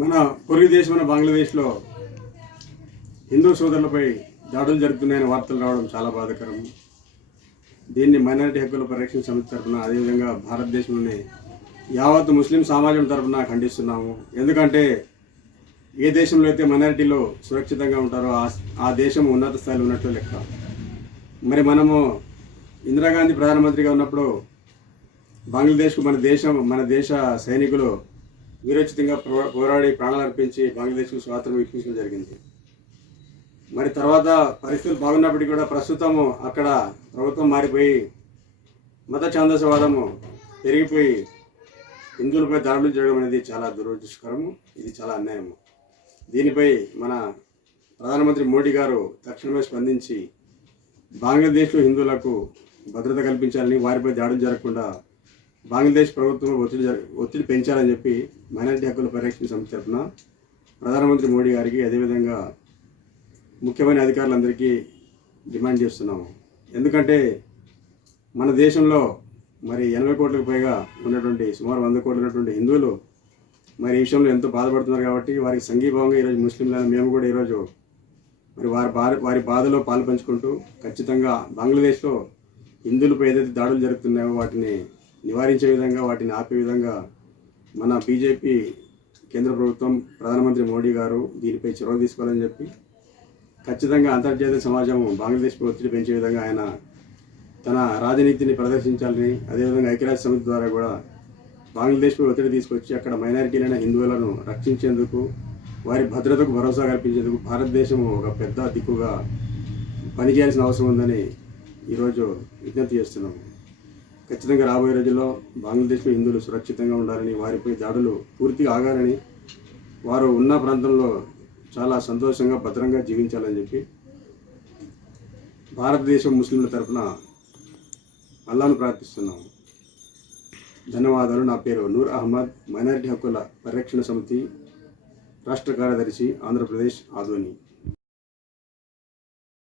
మన పొరుగు దేశమైన బంగ్లాదేశ్లో హిందూ సోదరులపై దాడులు జరుగుతున్నాయని వార్తలు రావడం చాలా బాధాకరం. దీన్ని మైనారిటీ హక్కుల పరిరక్షణ సమితి తరఫున అదేవిధంగా భారతదేశంలోని యావత్ ముస్లిం సమాజం తరఫున ఖండిస్తున్నాము. ఎందుకంటే ఏ దేశంలో అయితే మైనారిటీలో సురక్షితంగా ఉంటారో ఆ ఆ దేశం ఉన్నత స్థాయిలో ఉన్నట్లు లెక్క. మరి మనము ఇందిరాగాంధీ ప్రధానమంత్రిగా ఉన్నప్పుడు బంగ్లాదేశ్కు మన దేశం మన దేశ సైనికులు వీరోచితంగా పోరాడి ప్రాణాలు అర్పించి బంగ్లాదేశ్కు స్వాతంత్రం వీక్షించడం జరిగింది. మరి తర్వాత పరిస్థితులు బాగున్నప్పటికీ కూడా ప్రస్తుతము అక్కడ ప్రభుత్వం మారిపోయి మత ఛాందసవాదము పెరిగిపోయి హిందువులపై దాడులు చేయడం అనేది చాలా దురదృష్టకరము. ఇది చాలా అన్యాయము. దీనిపై మన ప్రధానమంత్రి మోడీ గారు తక్షణమే స్పందించి బంగ్లాదేశ్లో హిందువులకు భద్రత కల్పించాలని వారిపై దాడులు జరగకుండా బంగ్లాదేశ్ ప్రభుత్వం ఒత్తిడి ఒత్తిడి పెంచాలని చెప్పి మైనారిటీ హక్కుల పరిరక్షణ సంస్థ తరఫున ప్రధానమంత్రి మోడీ గారికి అదేవిధంగా ముఖ్యమైన అధికారులందరికీ డిమాండ్ చేస్తున్నాము. ఎందుకంటే మన దేశంలో మరి ఎనభై కోట్లకు పైగా ఉన్నటువంటి సుమారు వంద కోట్లు ఉన్నటువంటి హిందువులు మరి ఈ విషయంలో ఎంతో బాధపడుతున్నారు కాబట్టి వారికి సంఘీభావంగా ఈరోజు ముస్లింలను మేము కూడా ఈరోజు మరి వారి బా వారి బాధలో పాలు పంచుకుంటూ ఖచ్చితంగా బంగ్లాదేశ్లో హిందువులపై ఏదైతే దాడులు జరుగుతున్నాయో వాటిని నివారించే విధంగా వాటిని ఆపే విధంగా మన బీజేపీ కేంద్ర ప్రభుత్వం ప్రధానమంత్రి మోడీ గారు దీనిపై చొరవ తీసుకోవాలని చెప్పి ఖచ్చితంగా అంతర్జాతీయ సమాజం బంగ్లాదేశ్పై ఒత్తిడి పెంచే విధంగా ఆయన తన రాజనీతిని ప్రదర్శించాలని అదేవిధంగా ఐక్యరాజ్య సమితి ద్వారా కూడా బంగ్లాదేశ్పై ఒత్తిడి తీసుకొచ్చి అక్కడ మైనారిటీలైన హిందువులను రక్షించేందుకు వారి భద్రతకు భరోసా కల్పించేందుకు భారతదేశం ఒక పెద్ద దిక్కుగా పనిచేయాల్సిన అవసరం ఉందని ఈరోజు విజ్ఞప్తి చేస్తున్నాము. ఖచ్చితంగా రాబోయే రోజుల్లో బంగ్లాదేశ్లో హిందువులు సురక్షితంగా ఉండాలని వారిపై దాడులు పూర్తిగా ఆగాలని వారు ఉన్న ప్రాంతంలో చాలా సంతోషంగా భద్రంగా జీవించాలని చెప్పి భారతదేశం ముస్లింల తరఫున అల్లాను ప్రార్థిస్తున్నాము. ధన్యవాదాలు. నా పేరు నూర్ అహ్మద్. మైనారిటీ హక్కుల పరిరక్షణ సమితి రాష్ట్ర కార్యదర్శి ఆంధ్రప్రదేశ్ ఆధోని